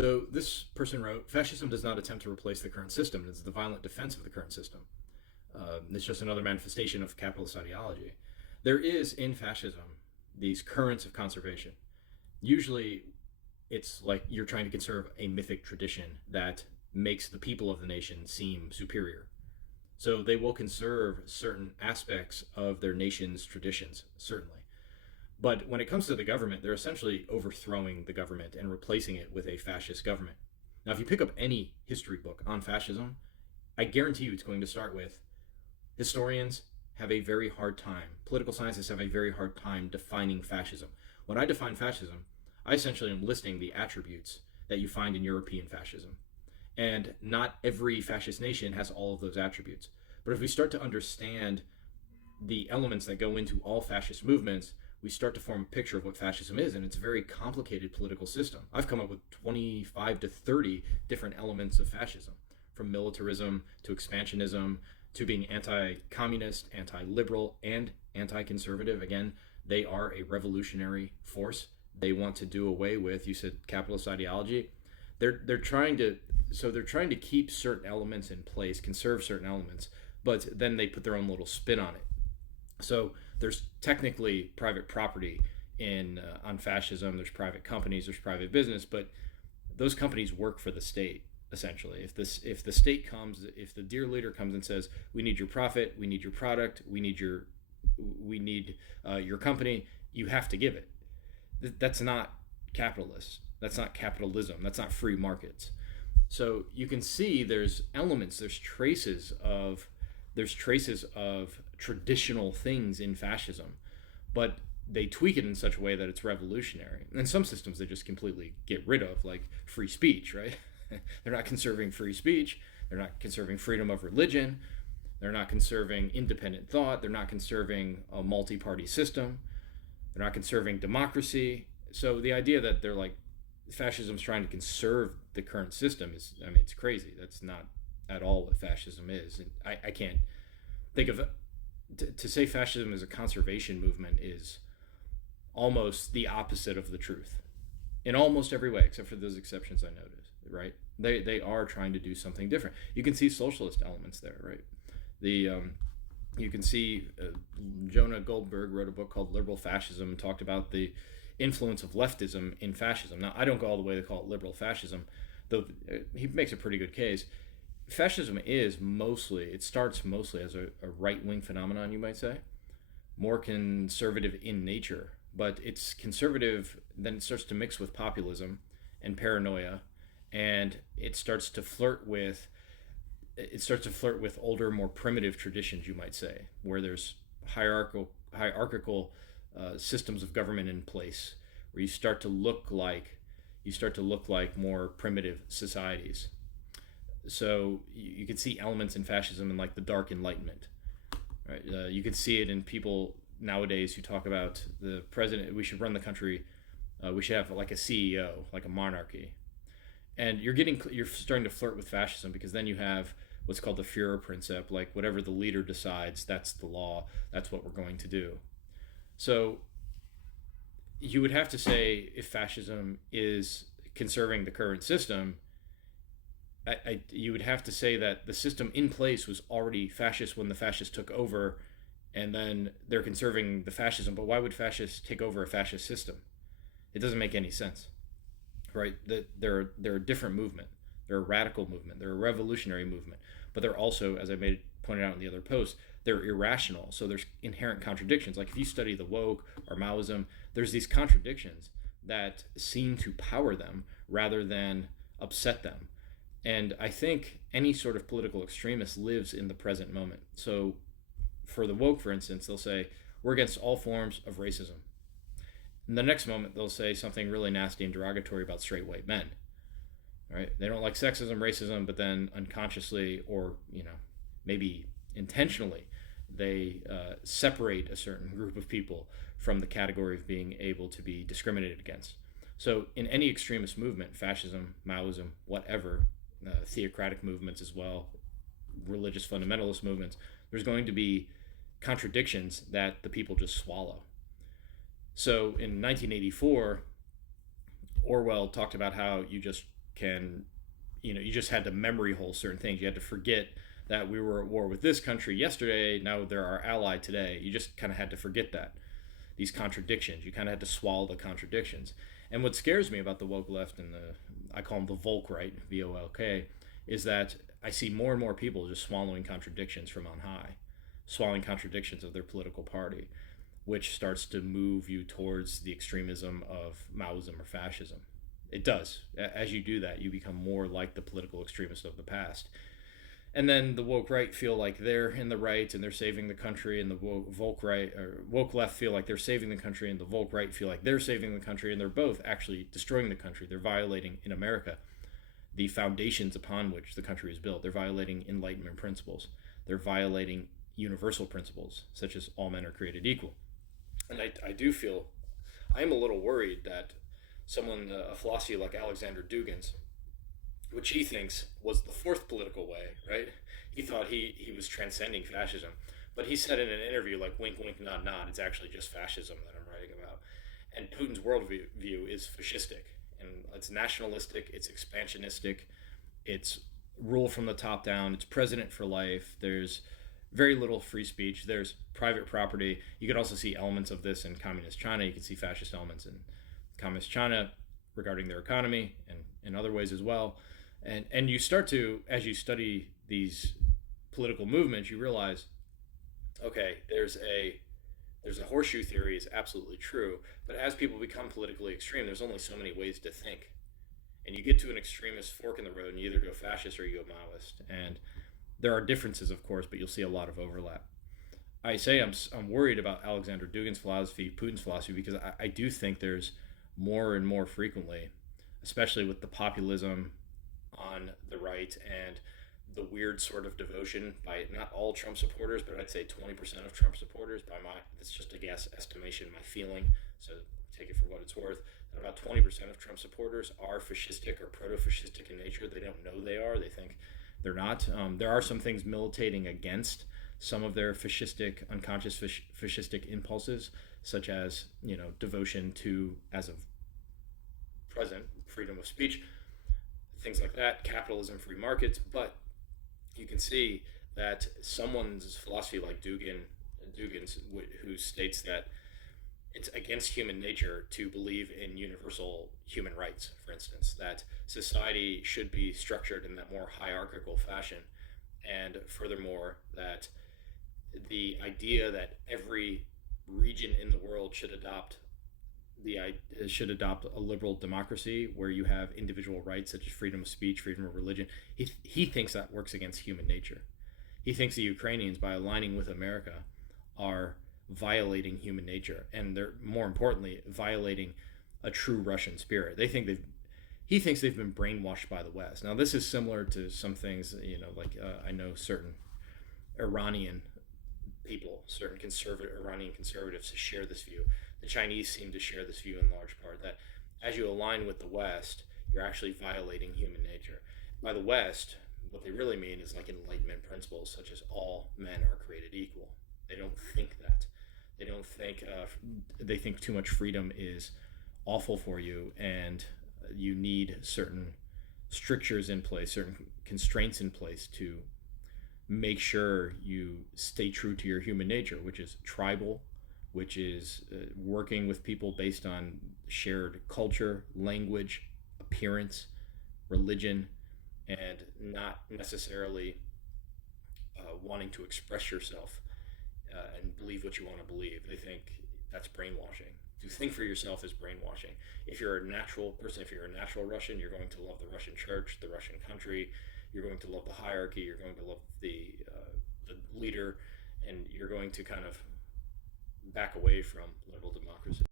So this person wrote, fascism does not attempt to replace the current system. It's the violent defense of the current system. It's just another manifestation of capitalist ideology. There is in fascism these currents of conservation. Usually it's like you're trying to conserve a mythic tradition that makes the people of the nation seem superior. So they will conserve certain aspects of their nation's traditions, certainly. But when it comes to the government, they're essentially overthrowing the government and replacing it with a fascist government. Now, if you pick up any history book on fascism, I guarantee you it's going to start with historians have a very hard time, political scientists have a very hard time defining fascism. When I define fascism, I essentially am listing the attributes that you find in European fascism. And not every fascist nation has all of those attributes. But if we start to understand the elements that go into all fascist movements, we start to form a picture of what fascism is, and it's a very complicated political system. I've come up with 25 to 30 different elements of fascism, from militarism to expansionism to being anti-communist, anti-liberal, and anti-conservative. Again, they are a revolutionary force. They want to do away with, you said, capitalist ideology. They're trying to keep certain elements in place, conserve certain elements, but then they put their own little spin on it. So there's technically private property in on fascism. There's private companies. There's private business, but those companies work for the state essentially. If the state comes, if the dear leader comes and says, "We need your profit, we need your product, we need your company," you have to give it. That's not capitalist. That's not capitalism. That's not free markets. So you can see there's elements, there's traces of traditional things in fascism, but they tweak it in such a way that it's revolutionary. And some systems they just completely get rid of, like free speech, right? They're not conserving free speech. They're not conserving freedom of religion. They're not conserving independent thought. They're not conserving a multi-party system. They're not conserving democracy. So the idea that they're like fascism's trying to conserve the current system is, I mean, it's crazy. That's not at all what fascism is. And I can't think of to say fascism is a conservation movement is almost the opposite of the truth in almost every way, except for those exceptions I noticed. Right? They are trying to do something different. You can see socialist elements there, right? You can see Jonah Goldberg wrote a book called Liberal Fascism and talked about the influence of leftism in fascism. Now, I don't go all the way to call it liberal fascism, though he makes a pretty good case. Fascism starts mostly as a right-wing phenomenon, you might say, more conservative in nature, but it's conservative, then it starts to mix with populism and paranoia, and it starts to flirt with older, more primitive traditions, you might say, where there's hierarchical systems of government in place, where you start to look like more primitive societies. So you can see elements in fascism in like the Dark Enlightenment, right? You can see it in people nowadays who talk about the president. We should run the country. We should have like a CEO, like a monarchy. And you're starting to flirt with fascism because then you have what's called the Führerprinzip, like whatever the leader decides, that's the law. That's what we're going to do. So you would have to say if fascism is conserving the current system, you would have to say that the system in place was already fascist when the fascists took over, and then they're conserving the fascism. But why would fascists take over a fascist system? It doesn't make any sense, right? They're a different movement. They're a radical movement. They're a revolutionary movement. But they're also, as I pointed out in the other post, they're irrational. So there's inherent contradictions. Like if you study the woke or Maoism, there's these contradictions that seem to power them rather than upset them. And I think any sort of political extremist lives in the present moment. So for the woke, for instance, they'll say, we're against all forms of racism. In the next moment, they'll say something really nasty and derogatory about straight white men. Right? They don't like sexism, racism, but then unconsciously or, maybe intentionally, they separate a certain group of people from the category of being able to be discriminated against. So in any extremist movement, fascism, Maoism, whatever, theocratic movements as well, religious fundamentalist movements, there's going to be contradictions that the people just swallow. So in 1984, Orwell talked about how you just can, you just had to memory hole certain things. You had to forget that we were at war with this country yesterday. Now they're our ally today. You just kind of had to forget that. These contradictions. You kind of had to swallow the contradictions. And what scares me about the woke left and I call them the Volk right, VOLK, is that I see more and more people just swallowing contradictions from on high, swallowing contradictions of their political party, which starts to move you towards the extremism of Maoism or fascism. It does. As you do that, you become more like the political extremists of the past. And then the woke right feel like they're in the right and they're saving the country, and the woke right or woke left feel like they're saving the country, and the woke right feel like they're saving the country, and they're both actually destroying the country. They're violating, in America, the foundations upon which the country is built. They're violating Enlightenment principles. They're violating universal principles, such as all men are created equal. And I do feel, I am a little worried that someone, a philosophy like Alexander Dugin, which he thinks was the fourth political way, right? He thought he was transcending fascism. But he said in an interview, like, wink, wink, nod, nod, it's actually just fascism that I'm writing about. And Putin's worldview is fascistic. And it's nationalistic, it's expansionistic, it's rule from the top down, it's president for life. There's very little free speech. There's private property. You could also see elements of this in communist China. You can see fascist elements in communist China regarding their economy and in other ways as well. And you start to, as you study these political movements, you realize, okay, there's a horseshoe theory is absolutely true, but as people become politically extreme, there's only so many ways to think. And you get to an extremist fork in the road, and you either go fascist or you go Maoist. And there are differences, of course, but you'll see a lot of overlap. I say I'm worried about Alexander Dugin's philosophy, Putin's philosophy, because I do think there's more and more frequently, especially with the populism on the right and the weird sort of devotion by not all Trump supporters, but I'd say 20% of Trump supporters, it's just a guess estimation, my feeling, so take it for what it's worth, that about 20% of Trump supporters are fascistic or proto-fascistic in nature. They don't know they are. They think they're not. There are some things militating against some of their fascistic, unconscious fascistic impulses, such as, devotion to, as of present, freedom of speech, things like that, capitalism, free markets. But you can see that someone's philosophy like Dugin's, who states that it's against human nature to believe in universal human rights, for instance, that society should be structured in that more hierarchical fashion, and furthermore, that the idea that every region in the world should adopt a liberal democracy where you have individual rights such as freedom of speech, freedom of religion. He thinks that works against human nature. He thinks the Ukrainians, by aligning with America, are violating human nature, and they're, more importantly, violating a true Russian spirit. He thinks they've been brainwashed by the West. Now, this is similar to some things, I know certain Iranian people, certain Iranian conservatives share this view. The Chinese seem to share this view in large part, that as you align with the West, you're actually violating human nature. By the West, what they really mean is like Enlightenment principles, such as all men are created equal. They don't think that. They don't think, they think too much freedom is awful for you, and you need certain strictures in place, certain constraints in place to make sure you stay true to your human nature, which is tribal, which is working with people based on shared culture, language, appearance, religion, and not necessarily wanting to express yourself and believe what you want to believe. They think that's brainwashing. To think for yourself is brainwashing. If you're a natural person, if you're a natural Russian, you're going to love the Russian church, the Russian country. You're going to love the hierarchy. You're going to love the leader, and you're going to kind of back away from liberal democracy.